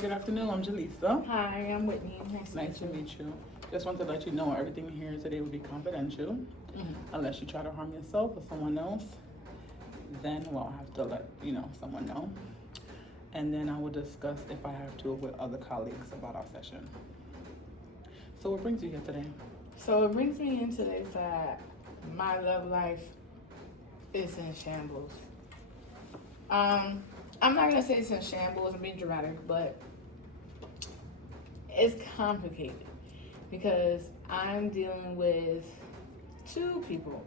good afternoon. I'm Jaleesa. Hi, I'm Whitney. Nice to meet you. Just want to let you know everything here today will be confidential. Unless you try to harm yourself or someone else, then we'll have to let someone know. And then I will discuss if I have to with other colleagues about our session. So what brings you here today? So it brings me in today that my love life is in shambles. I'm not gonna say it's in shambles. I'm being dramatic, but it's complicated because I'm dealing with two people.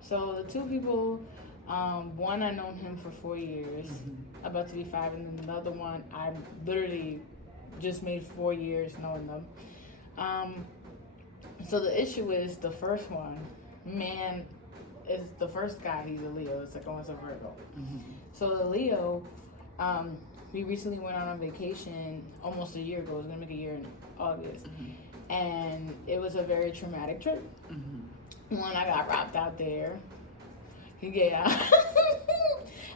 So the two people, one I known him for 4 years, about to be 5, and then another one I literally just made 4 years knowing them. So the issue is the first one, man, is the first guy. He's a Leo. The second one's a Virgo. So the Leo, we recently went on a vacation almost a year ago. It was gonna make a year in August, and it was a very traumatic trip. One, I got robbed out there. Yeah,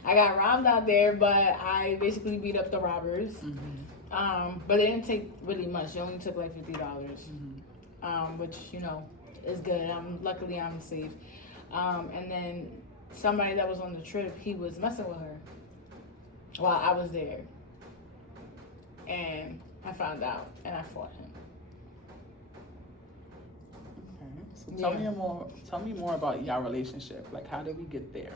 I got robbed out there, but I basically beat up the robbers. But they didn't take really much. They only took like $50, which is good. Luckily I'm safe. And then somebody that was on the trip, he was messing with her while I was there, and I found out, and I fought him. Okay. So tell me more about your relationship. Like, how did we get there?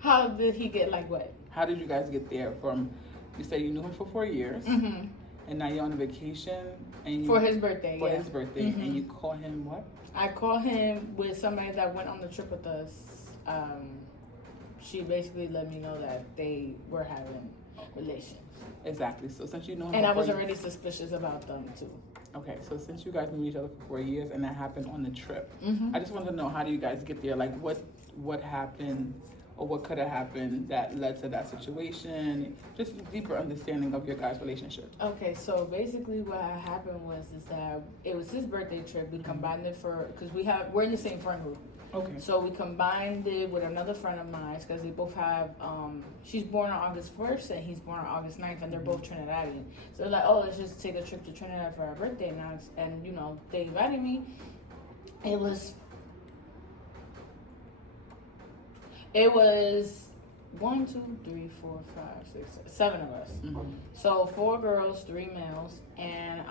How did he get like what? How did you guys get there from? You said you knew him for 4 years, and now you're on a vacation, and for his birthday. For his birthday, and you call him what? I call him with somebody that went on the trip with us. She basically let me know that they were having relations. Exactly. So since you know him, and I was already suspicious about them too. Okay, so since you guys knew each other for 4 years, and that happened on the trip, I just wanted to know, how do you guys get there? Like, what happened, or what could have happened that led to that situation? Just a deeper understanding of your guys' relationship. Okay, so basically what happened was that it was his birthday trip. We combined it because we're in the same friend group. Okay. So we combined it with another friend of mine because they both have, she's born on August 1st and he's born on August 9th, and they're both Trinidadian. So they're like, oh, let's just take a trip to Trinidad for our birthday now. And, they invited me. It was 1, 2, 3, 4, 5, 6, 7 of us. So 4 girls, 3 males, and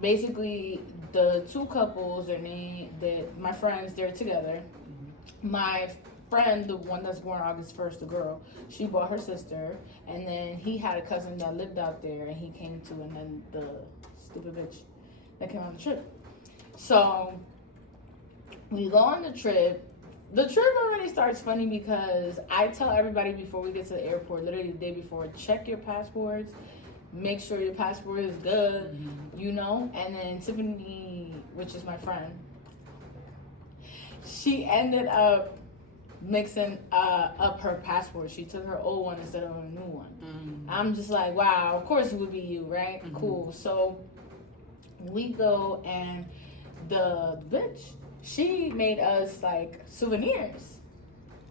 basically the 2 couples, my friends, they're together. My friend, the one that's born August 1st, the girl, she brought her sister, and then he had a cousin that lived out there, and he came too, and then the stupid bitch that came on the trip. So we go on the trip. The trip already starts funny because I tell everybody before we get to the airport, literally the day before, check your passports, make sure your passport is good, and then Tiffany, which is my friend, she ended up mixing up her passport. She took her old one instead of her new one. I'm just like, wow, of course it would be you, right? Cool. So we go, and the bitch, she made us like souvenirs,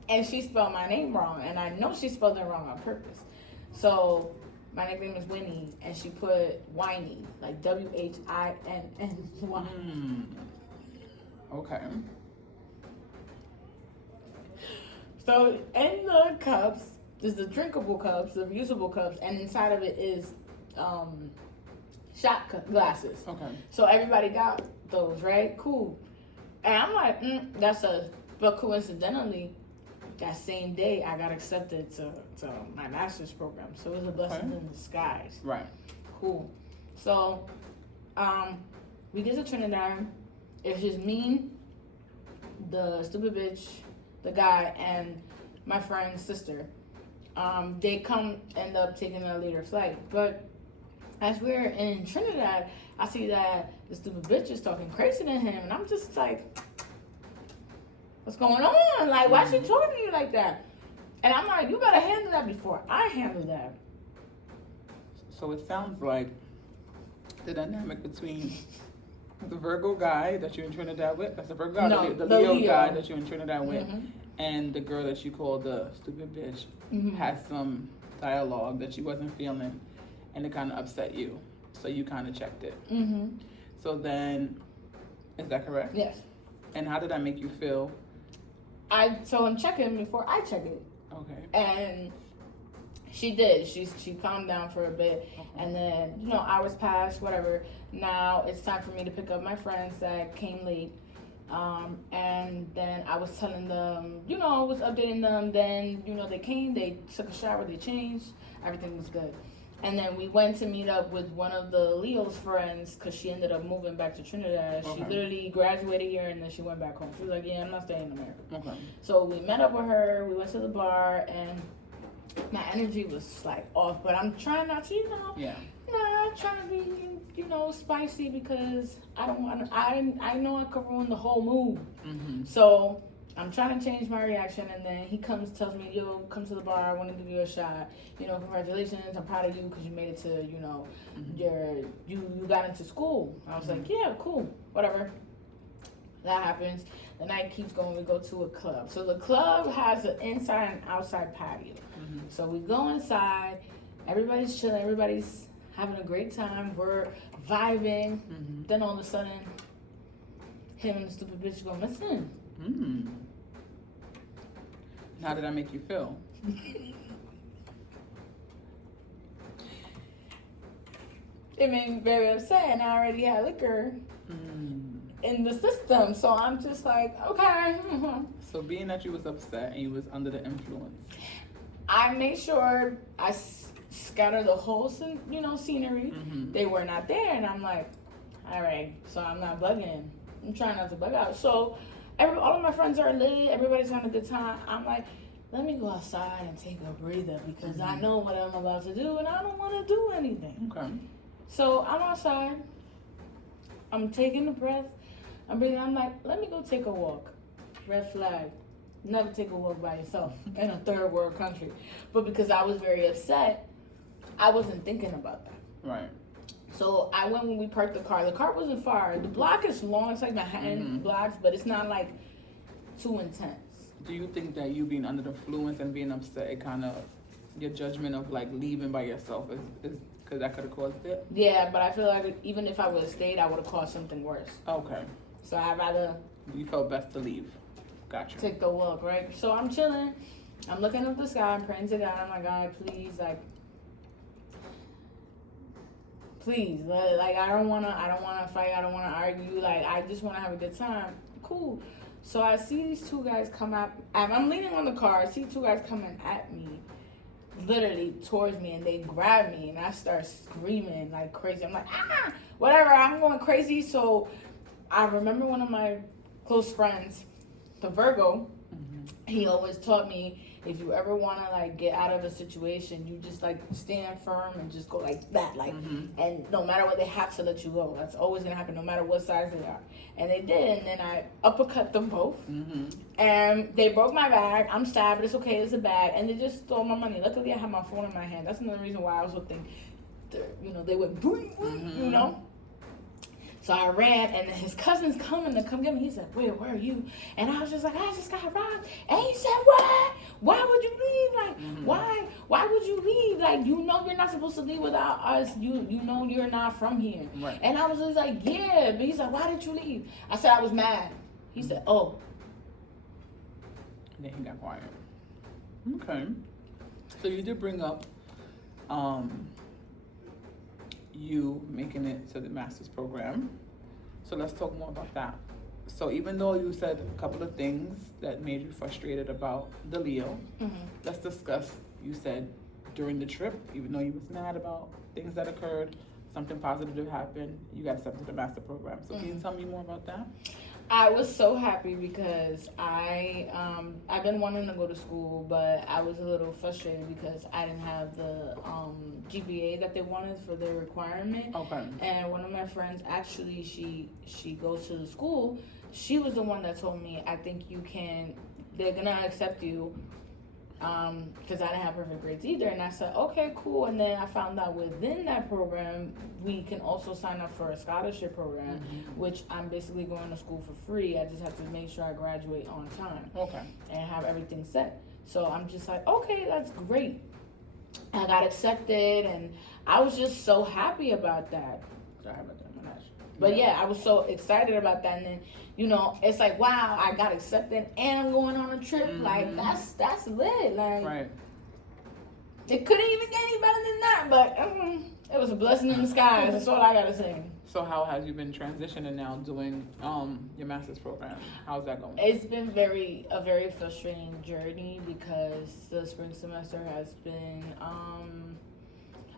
and she spelled my name wrong, and I know she spelled it wrong on purpose. So my nickname is Winnie, and she put Winnie, like WHINNY. Okay. So in the cups, there's the drinkable cups, the reusable cups, and inside of it is shot glasses. Okay. So So everybody got those, right? Cool. And I'm like, but coincidentally, that same day I got accepted to my master's program. So it was a blessing in disguise. Right. Cool. So we get to Trinidad. It's just me, the stupid bitch, the guy, and my friend's sister. They end up taking a later flight. But as we're in Trinidad, I see that the stupid bitch is talking crazy to him, and I'm just like, what's going on? Like, why is she talking to you like that? And I'm like, you better handle that before I handle that. So it sounds like the dynamic between the Virgo guy that you're in Trinidad with, that's the Virgo guy, No, the the Leo Leo guy that you're in Trinidad with, and the girl that you called the stupid bitch had some dialogue that she wasn't feeling, and it kind of upset you, so you kind of checked it. So then, is that correct? Yes. And how did that make you feel? So I'm checking before I check it. Okay. And she did. She calmed down for a bit, and then hours passed, whatever. Now it's time for me to pick up my friends that came late. And then I was telling them, I was updating them. Then they came, they took a shower, they changed, everything was good. And then we went to meet up with one of the Leo's friends because she ended up moving back to Trinidad. She literally graduated here and then she went back home. She was like, yeah, I'm not staying in America. Okay. So we met up with her. We went to the bar and my energy was like off. But I'm trying not to, not trying to be, spicy because I don't want to. I know I could ruin the whole mood. So I'm trying to change my reaction, and then he comes, tells me, yo, come to the bar, I want to give you a shot. Congratulations, I'm proud of you because you made it to, you got into school. I was like, yeah, cool, whatever. That happens. The night keeps going, we go to a club. So the club has an inside and outside patio. So we go inside, everybody's chilling, everybody's having a great time, we're vibing. Then all of a sudden, him and the stupid bitch go missing. How did that make you feel? It made me very upset, and I already had liquor in the system, so I'm just like, okay. So being that you was upset and you was under the influence, I made sure I scattered the whole, scenery. They were not there, and I'm like, all right, so I'm not bugging. I'm trying not to bug out. So all of my friends are lit. Everybody's having a good time. I'm like, let me go outside and take a breather because I know what I'm about to do, and I don't want to do anything. Okay. So I'm outside. I'm taking a breath. I'm breathing. I'm like, let me go take a walk. Red flag. Never take a walk by yourself in a third world country. But because I was very upset, I wasn't thinking about that. Right. So I went when we parked the car. The car wasn't far. The block is long. It's like Manhattan blocks, but it's not like too intense. Do you think that you being under the influence and being upset, it kind of, your judgment of like leaving by yourself is because that could have caused it? Yeah, but I feel like even if I would have stayed, I would have caused something worse. Okay. So I'd rather... You felt best to leave. Gotcha. Take the walk, right? So I'm chilling. I'm looking up the sky. I'm praying to God. I'm like, God, please, please, like I don't wanna fight. I don't wanna argue. Like I just wanna have a good time. Cool. So I see these two guys come out. I'm leaning on the car. I see two guys coming at me, literally towards me, and they grab me, and I start screaming like crazy. I'm like, whatever. I'm going crazy. So I remember one of my close friends, the Virgo. He always taught me, if you ever want to like get out of a situation, you just like stand firm and just go like that, like, and no matter what, they have to let you go. That's always gonna happen, no matter what size they are. And they did, and then I uppercut them both, and they broke my bag. I'm sad, but it's okay, it's a bag, and they just stole my money. Luckily, I had my phone in my hand. That's another reason why I was hoping, they went boing, So I ran, and then his cousin's coming to come get me. He said, where are you? And I was just like, I just got robbed. And he said, what? Why would you leave? Like, why would you leave? Like, you're not supposed to leave without us. You know you're not from here. Right. And I was just like, yeah. But he's like, why did you leave? I said, I was mad. He said, oh. And then he got quiet. Okay. So you did bring up you making it to the master's program. So let's talk more about that. So even though you said a couple of things that made you frustrated about the Leo, let's discuss, you said during the trip, even though you was mad about things that occurred, something positive happened, you got accepted to the master program. So can you tell me more about that? I was so happy because I've been wanting to go to school, but I was a little frustrated because I didn't have the GPA that they wanted for their requirement. Okay. And one of my friends, actually, she goes to the school. She was the one that told me, I think you can, they're gonna accept you because I didn't have perfect grades either. And I said, okay, cool. And then I found out within that program, we can also sign up for a scholarship program, which I'm basically going to school for free. I just have to make sure I graduate on time. Okay. And have everything set. So I'm just like, okay, that's great. I got accepted, and I was just so happy about that. Sorry about that, my gosh. But yeah, I was so excited about that. And then, you know, it's like, wow, I got accepted and I'm going on a trip. Like, that's lit. Like, Right. It couldn't even get any better than that. But it was a blessing in disguise. That's all I got to say. So how has you been transitioning now doing your master's program? How's that going? It's been a very frustrating journey because the spring semester has been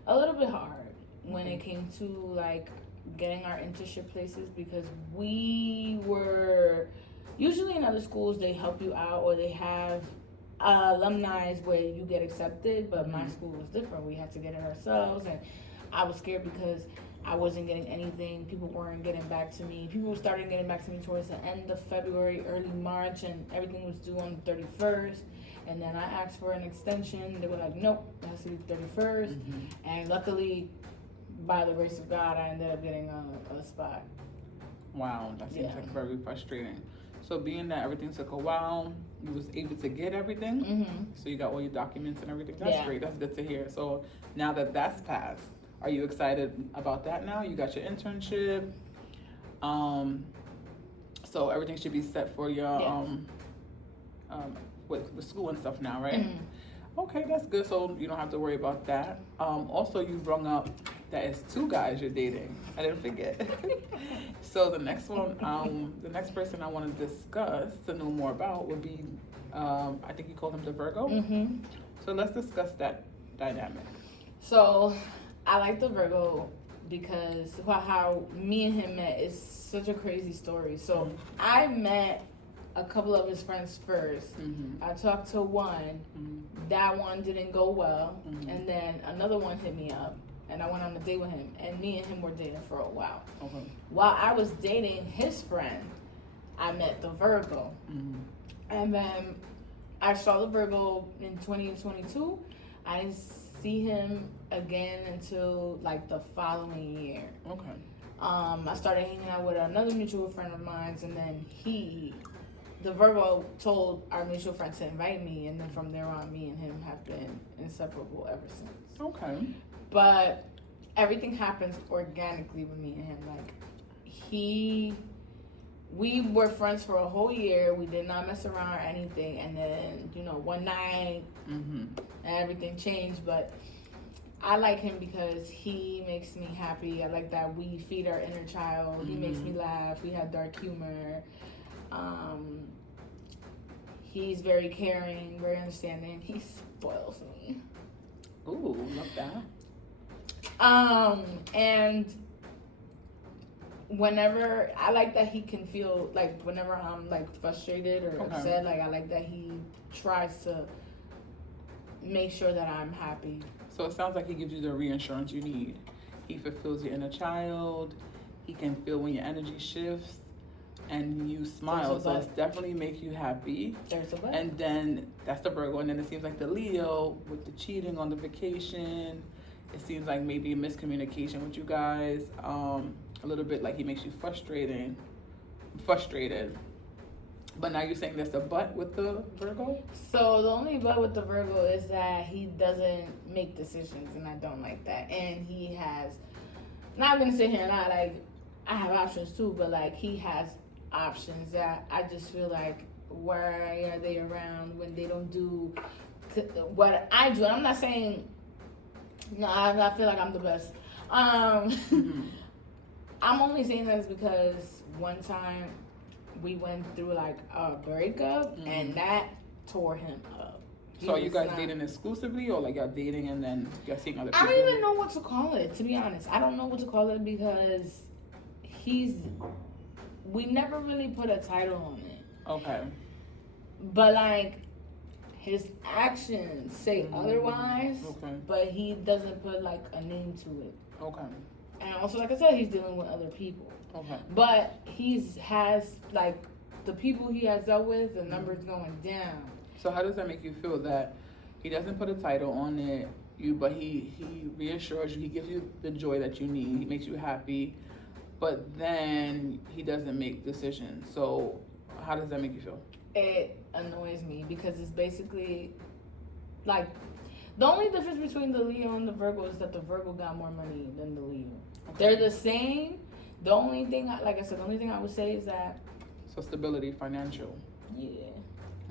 a little bit hard when it came to like getting our internship places, because we were usually in other schools they help you out or they have alumni where you get accepted, but my school was different. We had to get it ourselves, and I was scared because I wasn't getting anything. People weren't getting back to me. People started getting back to me towards the end of February, early March, and everything was due on the 31st. And then I asked for an extension. They were like, nope, it has to be 31st. And luckily, by the grace of God, I ended up getting a spot. Wow, that seems like very frustrating. So being that everything took a while, you was able to get everything. So you got all your documents and everything. That's great. That's good to hear. So now that that's passed, are you excited about that now? You got your internship. So everything should be set for your with school and stuff now, right? Okay, that's good. So you don't have to worry about that. Also, you brought up that it's 2 guys you're dating. I didn't forget. So the next one, the next person I want to discuss to know more about would be, I think you called him the Virgo. So let's discuss that dynamic. So I like the Virgo because how me and him met is such a crazy story. So I met a couple of his friends first. I talked to one. That one didn't go well. And then another one hit me up. And I went on a date with him. And me and him were dating for a while. While I was dating his friend, I met the Virgo. And then I saw the Virgo in 2022. I didn't see him again until like the following year. I started hanging out with another mutual friend of mine, and then the Virgo told our mutual friend to invite me, and then from there on, me and him have been inseparable ever since. But everything happens organically with me and him. Like, we were friends for a whole year. We did not mess around or anything. And then, you know, one night, everything changed. But I like him because he makes me happy. I like that we feed our inner child. He makes me laugh. We have dark humor. He's very caring, very understanding. He spoils me. Ooh, love that. And whenever I like that he can feel like whenever I'm like frustrated or upset, like I like that he tries to make sure that I'm happy. So it sounds like he gives you the reassurance you need. He fulfills your inner child. He can feel when your energy shifts and you smile. So it's definitely make you happy. There's a but. And then that's the Virgo. And then it seems like the Leo with the cheating on the vacation. It seems like maybe a miscommunication with you guys. A little bit like he makes you frustrated. But now you're saying there's a but with the Virgo? So the only but with the Virgo is that he doesn't make decisions, and I don't like that. And he has, not gonna sit here and not like, I have options too, but like he has options that I just feel like, why are they around when they don't do what I do? And I'm not saying, no, I feel like I'm the best. I'm only saying this because one time we went through like a breakup and that tore him up. So are you guys dating exclusively, or like y'all dating and then y'all seeing other people? I don't even know what to call it, to be honest. I don't know what to call it because we never really put a title on it. Okay. But like his actions say otherwise, but he doesn't put like a name to it. Okay. And also, like I said, he's dealing with other people. Okay. But has like the people he has dealt with, the numbers going down. So how does that make you feel that He doesn't put a title on it. But he reassures you. He gives you the joy that you need. He makes you happy, but then he doesn't make decisions. So, how does that make you feel? It annoys me because it's basically like the only difference between the Leo and the Virgo is that the Virgo got more money than the Leo. Okay. They're the same. The only thing, like I said, the only thing I would say is that. So stability, financial. Yeah.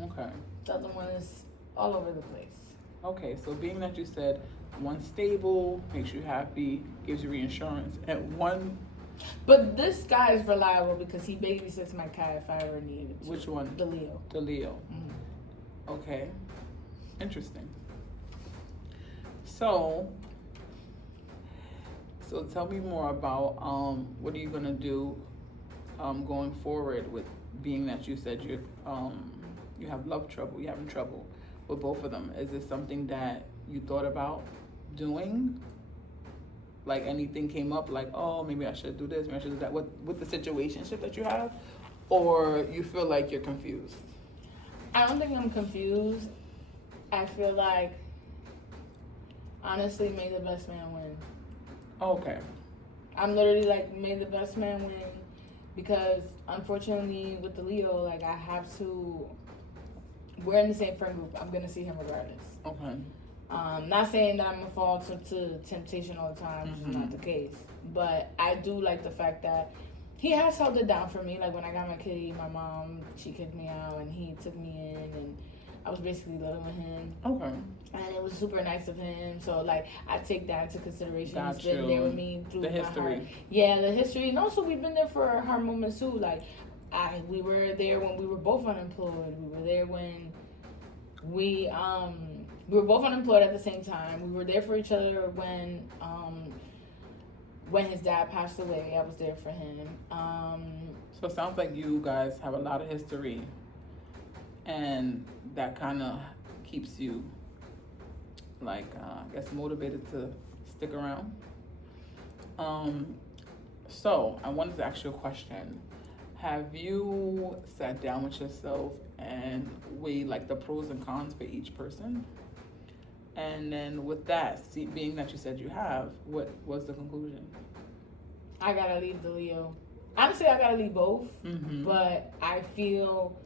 Okay. The other one is all over the place. Okay, so being that you said one stable, makes you happy, gives you reinsurance, and one. But this guy is reliable because he babysits my cat if I ever need it. Which one? The Leo. The Leo. Mm-hmm. Okay. Interesting. So tell me more about what are you gonna do going forward with being that you said you have love trouble, you're having trouble with both of them. Is this something that you thought about doing? Like anything came up like, oh, maybe I should do this, maybe I should do that with the situationship that you have? Or you feel like you're confused? I don't think I'm confused. I feel like, honestly, may the best man win. Okay. I'm literally like, may the best man win, because unfortunately with the Leo, like I have to, we're in the same friend group. I'm going to see him regardless. Okay. Not saying that I'm going to fall to temptation all the time, which is not the case. But I do like the fact that he has held it down for me. Like when I got my kitty, my mom, she kicked me out and he took me in and I was basically living with him. Okay. And it was super nice of him. So like I take that into consideration. Got He's been there with me through the my history. Heart. Yeah, the history. And also we've been there for hard moments too. Like we were there when we were both unemployed. We were there when we were both unemployed at the same time. We were there for each other when his dad passed away. I was there for him. So it sounds like you guys have a lot of history, and that kind of keeps you, like, I guess, motivated to stick around. So I wanted to ask you a question. Have you sat down with yourself and weighed like the pros and cons for each person? And then with that, being that you said you have, what was the conclusion? I gotta leave the Leo. Honestly, I gotta leave both. Mm-hmm. But I feel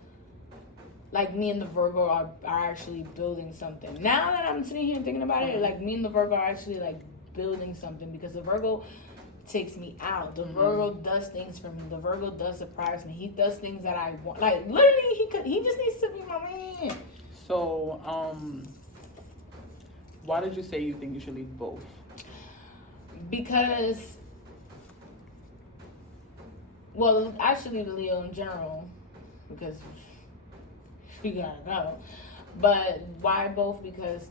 like me and the Virgo are actually building something. Now that I'm sitting here thinking about it, like me and the Virgo are actually like building something, because the Virgo takes me out. The Virgo does things for me. The Virgo does surprise me. He does things that I want. Like literally, he just needs to be my man. So, why did you say you think you should leave both? Because, well, I should leave the Leo in general, because you gotta go. But why both? Because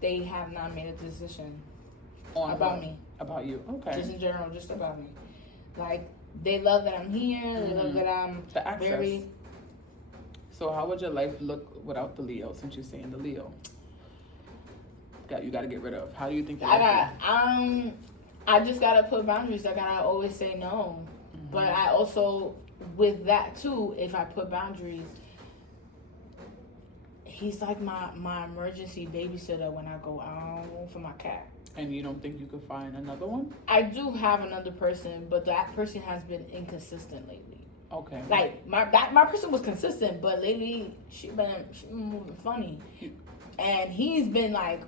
they have not made a decision about me. About you, okay. Just in general, just about me. Like, they love that I'm here. They love that I'm the access. very. So how would your life look without the Leo, since you're saying the Leo? You got to get rid of. How do you think that? I just gotta put boundaries. I gotta always say no. But I also, with that too, if I put boundaries, he's like my emergency babysitter when I go out for my cat. And you don't think you could find another one? I do have another person, but that person has been inconsistent lately. Okay. Like my person was consistent, but lately she been moving funny, and he's been like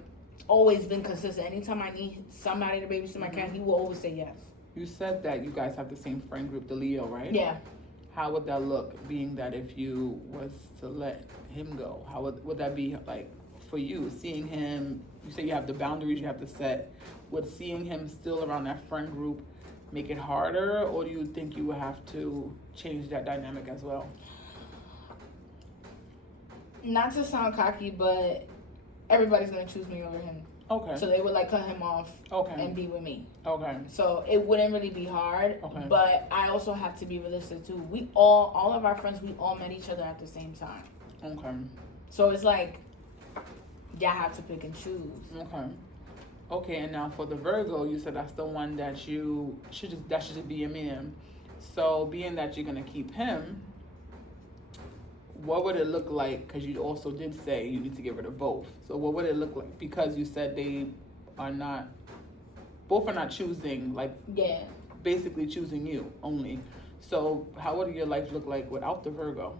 always been consistent. Anytime I need somebody to babysit my cat, he will always say yes. You said that you guys have the same friend group, the Leo, right? Yeah. How would that look, being that if you was to let him go? How would that be like for you? Seeing him, you say you have the boundaries you have to set. Would seeing him still around that friend group make it harder, or do you think you would have to change that dynamic as well? Not to sound cocky, but everybody's gonna choose me over him. Okay. So they would like cut him off. Okay. And be with me. Okay. So it wouldn't really be hard. Okay. But I also have to be realistic too. We all of our friends, we all met each other at the same time. Okay. So it's like, y'all have to pick and choose. Okay. Okay, and now for the Virgo, you said that's the one that you should just be a man. So being that you're gonna keep him, what would it look like? Because you also did say you need to get rid of both. So what would it look like? Because you said they are not, both are not choosing, like Yeah. basically choosing you only. So how would your life look like without the Virgo?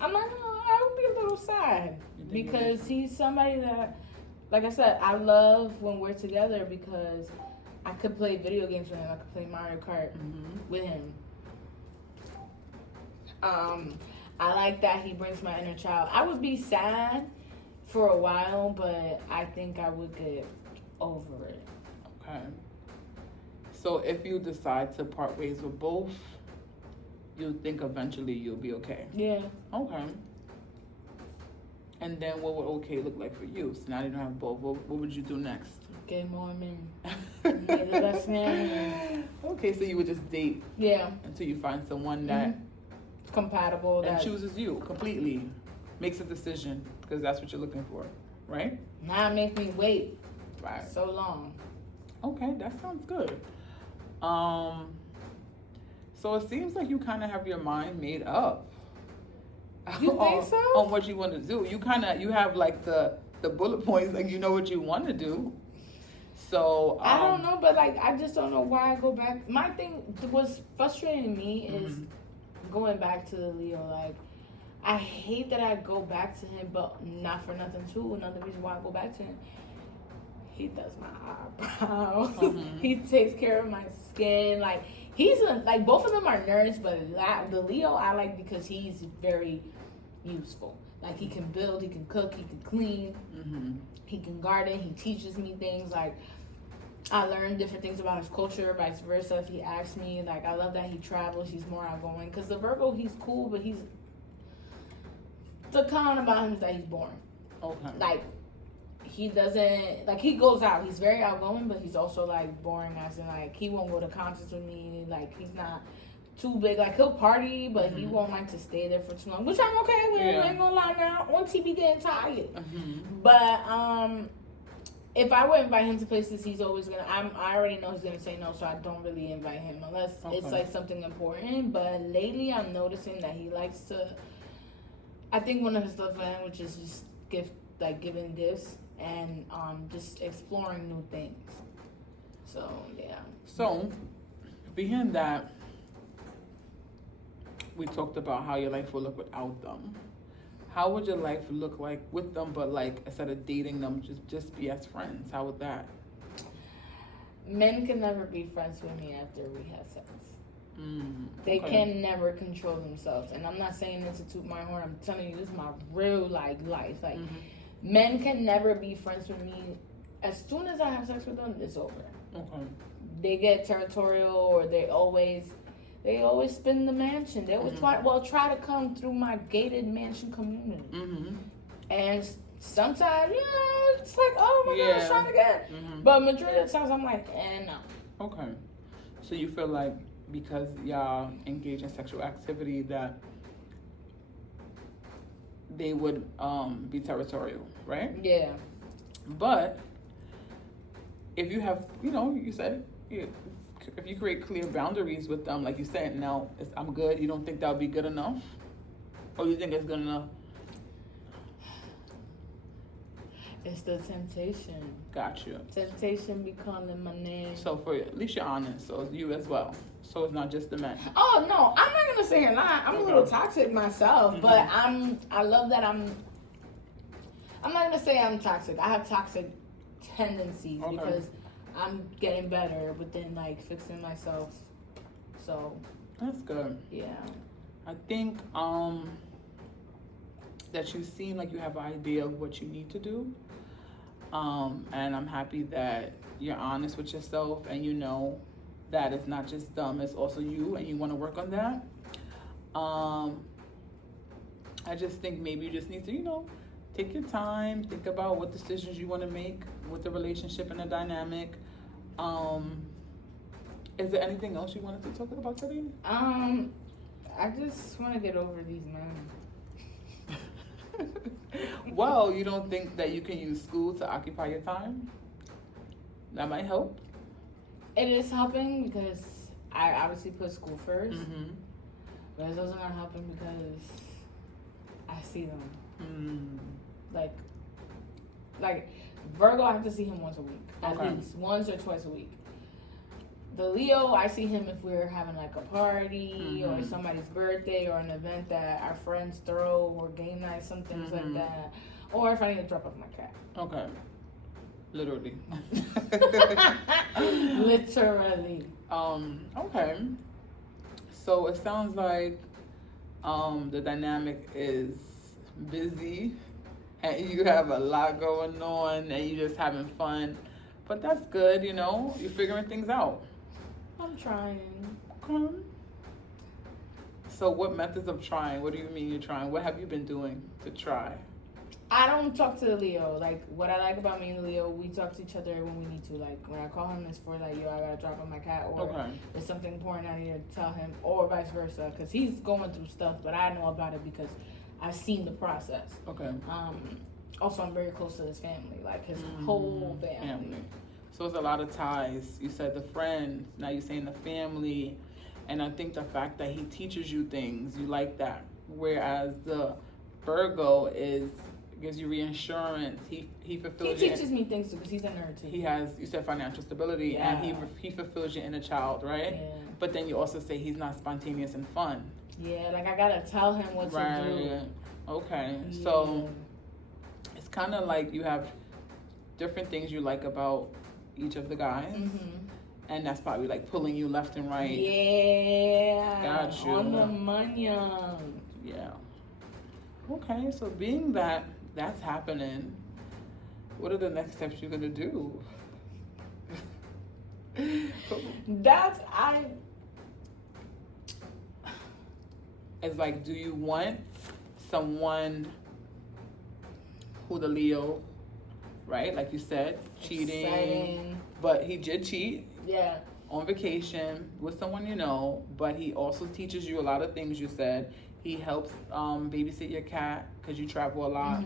I'm not gonna. I would be a little sad because he's somebody that, like I said, I love when we're together because I could play video games with him. I could play Mario Kart with him. I like that he brings my inner child. I would be sad for a while, but I think I would get over it. Okay. So if you decide to part ways with both, you think eventually you'll be okay. Yeah. Okay. And then what would okay look like for you? So now you don't have both. What would you do next? Get more men. Be the best man. Okay, so you would just date. Yeah. Until you find someone that compatible and that chooses you completely, makes a decision because that's what you're looking for, right? Not make me wait Right. so long. Okay, that sounds good. So it seems like you kind of have your mind made up. You think so? On what you want to do. You have like the bullet points, like you know what you want to do. So I don't know, but like I just don't know why I go back. My thing was frustrating me is going back to the Leo. Like I hate that I go back to him, but not for nothing too. Another reason why I go back to him. He does my eyebrows. He takes care of my skin. Like like both of them are nerds, but the Leo I like because he's very useful. Like he can build, he can cook, he can clean, he can garden. He teaches me things. Like I learn different things about his culture, vice versa. If he asks me, like I love that he travels. He's more outgoing. Cause the Virgo, he's cool, but the con about him is that he's boring. Okay. Like. He doesn't, like, he goes out. He's very outgoing, but he's also, like, boring as in, like, he won't go to concerts with me. Like, he's not too big. Like, he'll party, but he won't like to stay there for too long, which I'm okay with. I ain't gonna lie now. Once he be getting tired. But, if I would invite him to places, he's always gonna, I already know he's gonna say no, so I don't really invite him unless it's, like, something important. But lately, I'm noticing that he likes to, I think one of his love languages is just giving gifts. And just exploring new things. So, yeah. So, being that we talked about how your life will look without them, how would your life look like with them, but like instead of dating them, just be as friends? How would that? Men can never be friends with me after we have sex. They can never control themselves. And I'm not saying this to toot my horn. I'm telling you, this is my real life. Like, men can never be friends with me. As soon as I have sex with them, it's over. Okay. They get territorial, or they always spin the mansion. They always try to come through my gated mansion community. And sometimes, it's like, oh my God, try it again. But majority of the times, I'm like, no. Okay. So you feel like because y'all engage in sexual activity that they would be territorial, right? Yeah. But if you have, you said, if you create clear boundaries with them, like you said, no, I'm good. You don't think that would be good enough? Or you think it's good enough? It's the temptation. Got you. Temptation be calling my name. So at least you're honest. So it's you as well. So it's not just the men. Oh no, I'm not gonna say a lie. I'm a little toxic myself, but I love that I'm not gonna say I'm toxic. I have toxic tendencies because I'm getting better within like fixing myself. So that's good. Yeah. I think that you seem like you have an idea of what you need to do. And I'm happy that you're honest with yourself and you know that it's not just them, it's also you, and you want to work on that. I just think maybe you just need to, take your time, think about what decisions you want to make with the relationship and the dynamic. Is there anything else you wanted to talk about today? I just want to get over these men. Well, you don't think that you can use school to occupy your time? That might help. It is helping because I obviously put school first, Mm-hmm. but it doesn't not happen because I see them. Like Virgo, I have to see him once a week, at least once or twice a week. The Leo, I see him if we're having like a party or somebody's birthday or an event that our friends throw or game night, some things like that. Or if I need to drop off my cat. Okay. Literally. Literally. Okay. So it sounds like the dynamic is busy and you have a lot going on and you just having fun. But that's good, you know, you're figuring things out. I'm trying. Okay. So what methods of trying? What do you mean you're trying? What have you been doing to try? I don't talk to the Leo. Like, what I like about me and the Leo, we talk to each other when we need to. Like, when I call him, it's for, like, yo, I gotta drop off my cat, or there's something important I need to tell him, or vice versa. Because he's going through stuff, but I know about it because I've seen the process. Okay. Also, I'm very close to his family, like, his whole family. So it's a lot of ties. You said the friends, now you're saying the family. And I think the fact that he teaches you things, you like that. Whereas the Virgo gives you reassurance. He fulfills. He teaches me things too because he's a nerd too. He has, you said, financial stability, and he fulfills your inner child, right? Yeah. But then you also say he's not spontaneous and fun. Yeah, like I gotta tell him what to do. Okay, yeah. So it's kind of like you have different things you like about each of the guys. And that's probably like pulling you left and right. Yeah. Got you. On the money. Yeah. Okay, so being that that's happening, what are the next steps you're gonna do? It's like, do you want someone who the Leo, right? Like you said, cheating. Exciting. But he did cheat. Yeah. On vacation with someone you know, but he also teaches you a lot of things. You said he helps babysit your cat because you travel a lot,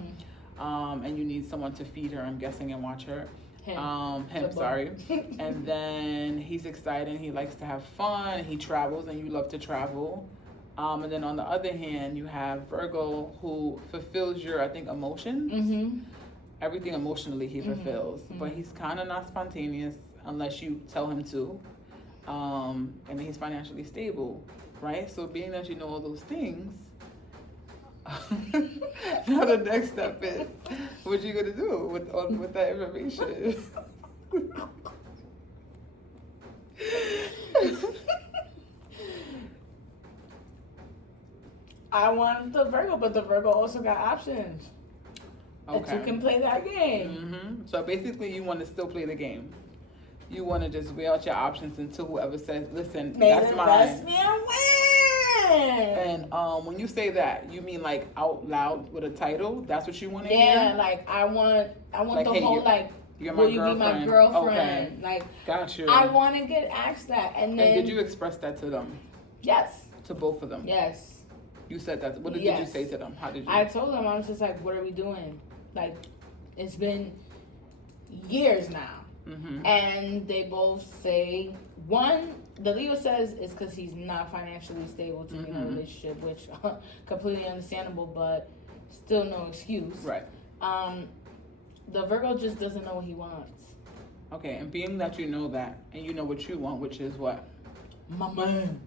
and you need someone to feed her, I'm guessing, and watch her. Him, sorry. And then he's excited. He likes to have fun. He travels, and you love to travel. And then on the other hand, you have Virgo, who fulfills your, I think, emotions. Everything emotionally he fulfills, but he's kind of not spontaneous unless you tell him to. And he's financially stable, right? So being that you know all those things, now the next step is, what you gonna do with that information? I want the Virgo, but the Virgo also got options. Okay. That you can play that game. So basically, you want to still play the game. You want to just weigh out your options until whoever says, listen, that's mine. Best man win. And when you say that, you mean like out loud with a title? That's what you want to hear? Yeah, like I want like, the whole like, will you be my girlfriend? Okay. Like, got you. I want to get asked that. And then. And did you express that to them? Yes. To both of them? Yes. You said that. What did you say to them? How did you? I told them, I was just like, what are we doing? Like, it's been years now. And they both say, one, the Leo says it's because he's not financially stable to be in a relationship, which completely understandable, but still no excuse. Right. The Virgo just doesn't know what he wants. Okay, and being that you know that, and you know what you want, which is what? My man.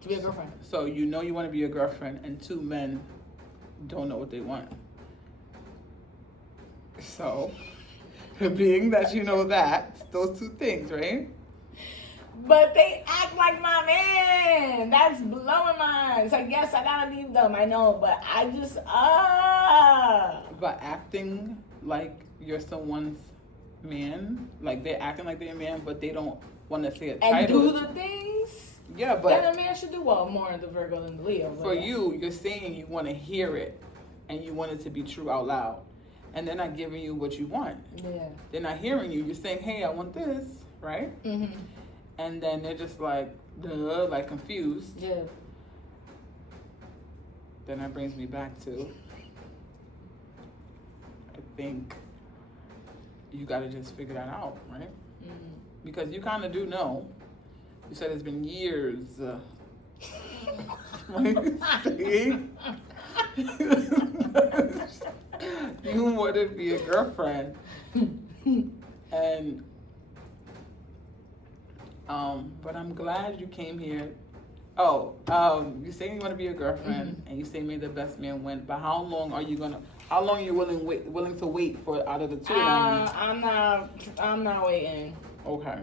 To be a girlfriend. So you know you want to be a girlfriend, and two men don't know what they want. So, being that you know that, those two things, right? But they act like my man. That's blowing mine. It's like, yes, I gotta leave them. I know, but I just, But acting like you're someone's man, like they're acting like they're a man, but they don't want to say a title. And do the things. Yeah, but that a man should do. Well, more of the Virgo than the Leo. For you, you're saying you want to hear it, and you want it to be true out loud. And they're not giving you what you want. Yeah. They're not hearing you. You're saying, hey, I want this, right? And then they're just like, duh, like confused. Yeah. Then that brings me back to, I think you got to just figure that out, right? Because you kind of do know, You said it's been years. See? You want to be a girlfriend. And but I'm glad you came here. Oh, you say you want to be a girlfriend, and you say may the best man win. But how long are you willing to wait for out of the two of them? I'm not waiting. Okay.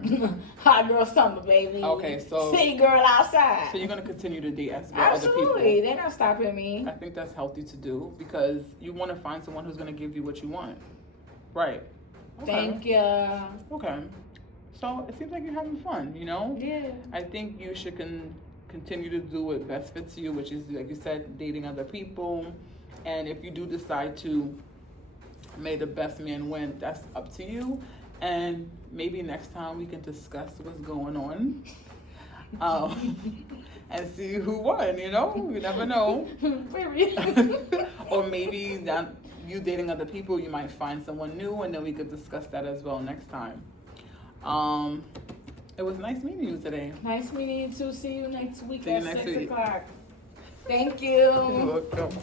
Hot girl summer, baby. Okay, so city girl outside. So you're gonna continue to date as well Absolutely, other people. they're not stopping me. I think that's healthy to do because you want to find someone who's gonna give you what you want. Right. Okay. Thank you. Okay. So it seems like you're having fun, you know? Yeah. I think you should continue to do what best fits you, which is, like you said, dating other people. And if you do decide to may the best man win, that's up to you. And maybe next time we can discuss what's going on. And see who won, you know? You never know. Or maybe that you dating other people, you might find someone new, and then we could discuss that as well next time. It was nice meeting you today. Nice meeting you too. See you next week See you at next 6 week. o'clock. Thank you. You're welcome.